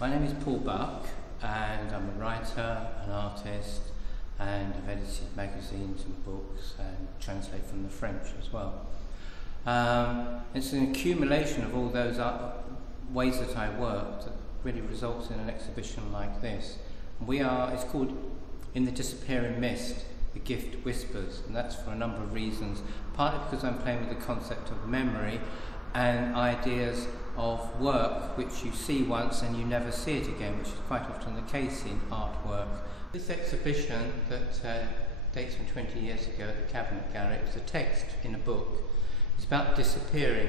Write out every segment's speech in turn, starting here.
My name is Paul Buck, and I'm a writer, an artist, and I've edited magazines and books and translate from the French as well. It's an accumulation of all those ways that I work that really results in an exhibition like this. It's called In the Disappearing Mist, The Gift Whispers, and that's for a number of reasons, partly because I'm playing with the concept of memory and ideas of work which you see once and you never see it again, which is quite often the case in artwork. This exhibition that dates from 20 years ago at the Cabinet Gallery, it's a text in a book. It's about disappearing,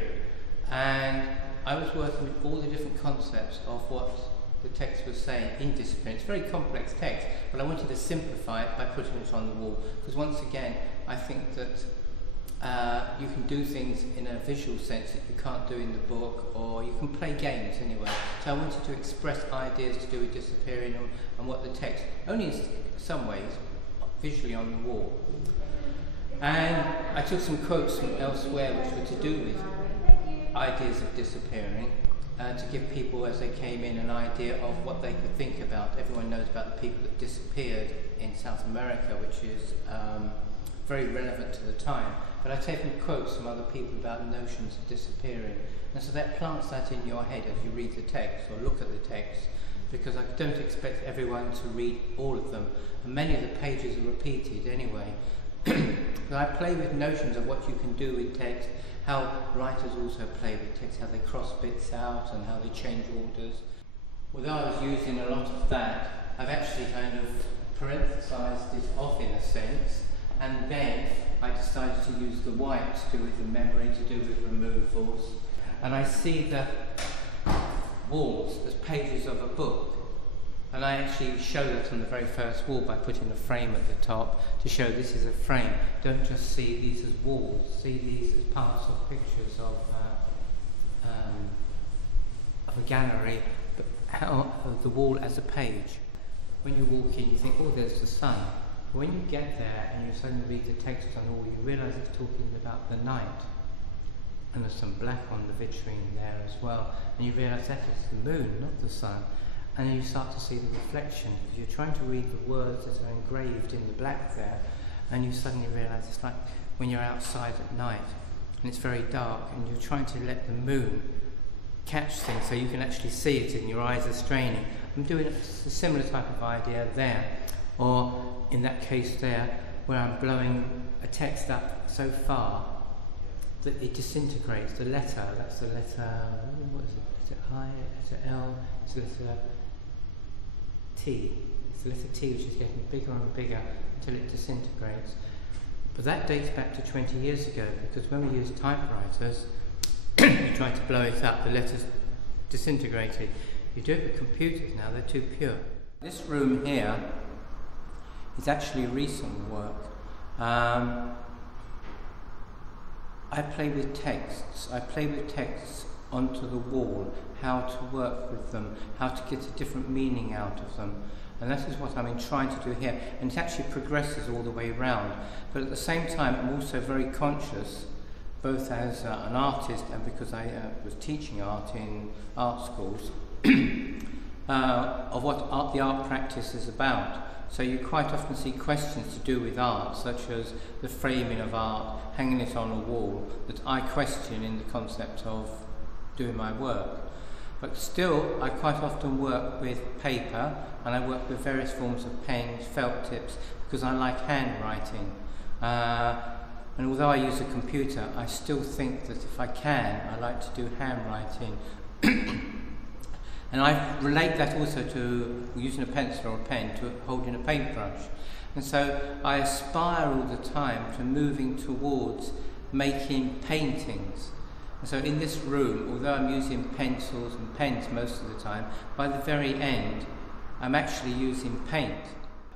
and I was working with all the different concepts of what the text was saying in disappearing. It's a very complex text, but I wanted to simplify it by putting it on the wall, because once again I think that you can do things in a visual sense that you can't do in the book, or you can play games anyway. So I wanted to express ideas to do with disappearing and what the text, only in some ways, visually on the wall. And I took some quotes from elsewhere which were to do with ideas of disappearing, to give people as they came in an idea of what they could think about. Everyone knows about the people that disappeared in South America, which is very relevant to the time. But I've taken quotes from other people about notions of disappearing. And so that plants that in your head as you read the text or look at the text, because I don't expect everyone to read all of them. And many of the pages are repeated anyway. But I play with notions of what you can do with text, how writers also play with text, how they cross bits out and how they change orders. Although I was using a lot of that, I've actually kind of parenthesized it off in a sense, and then I decided to use the white to do with the memory, to do with removals. And I see the walls as pages of a book. And I actually show that on the very first wall by putting a frame at the top to show this is a frame. Don't just see these as walls, see these as parts of pictures of a gallery, but the wall as a page. When you walk in, you think, oh, there's the sun. But when you get there and you suddenly read the text on the wall, you realise it's talking about the night. And there's some black on the vitrine there as well. And you realise that is the moon, not the sun. And then you start to see the reflection, because you're trying to read the words that are engraved in the black there, and you suddenly realise it's like when you're outside at night and it's very dark and you're trying to let the moon catch things so you can actually see it and your eyes are straining. I'm doing a similar type of idea there, or in that case there, where I'm blowing a text up so far that it disintegrates. The letter, that's the letter, what is it, letter I, letter L, it's letter T. It's the letter T which is getting bigger and bigger until it disintegrates. But that dates back to 20 years ago, because when we used typewriters, you try to blow it up, the letters disintegrated. You do it with computers now, they're too pure. This room here is actually recent work. I play with texts. I play with texts onto the wall, how to work with them, how to get a different meaning out of them. And that is what I'm trying to do here. And it actually progresses all the way round. But at the same time, I'm also very conscious, both as an artist and because I was teaching art in art schools, of what the art practice is about. So you quite often see questions to do with art, such as the framing of art, hanging it on a wall, that I question in the concept of doing my work. But still, I quite often work with paper, and I work with various forms of pens, felt tips, because I like handwriting. And although I use a computer, I still think that if I can, I like to do handwriting. And I relate that also to using a pencil or a pen, to holding a paintbrush. And so I aspire all the time to moving towards making paintings. And so in this room, although I'm using pencils and pens most of the time, by the very end, I'm actually using paint.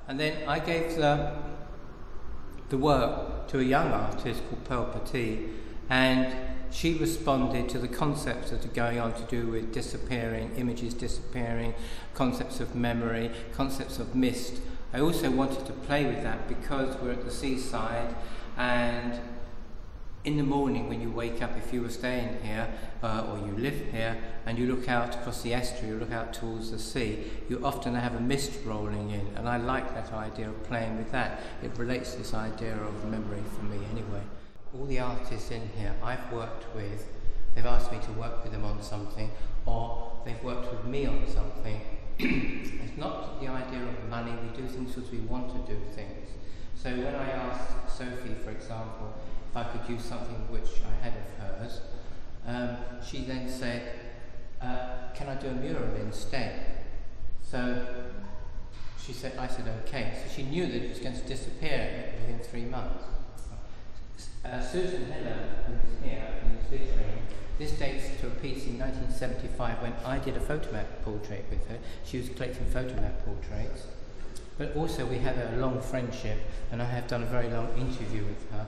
And then I gave the work to a young artist called Pearl Petit, and she responded to the concepts that are going on to do with disappearing, images disappearing, concepts of memory, concepts of mist. I also wanted to play with that because we're at the seaside and in the morning when you wake up, if you were staying here or you live here and you look out across the estuary, you look out towards the sea, you often have a mist rolling in, and I like that idea of playing with that. It relates to this idea of memory for me anyway. All the artists in here I've worked with, they've asked me to work with them on something, or they've worked with me on something. It's not the idea of money, we do things because we want to do things. So when I asked Sophie, for example, if I could use something which I had of hers, she then said, can I do a mural instead? So I said okay. So she knew that it was going to disappear within 3 months. Susan Miller, who is here in this vitrine, this dates to a piece in 1975 when I did a photomat portrait with her. She was collecting photomat portraits. But also we had a long friendship, and I have done a very long interview with her.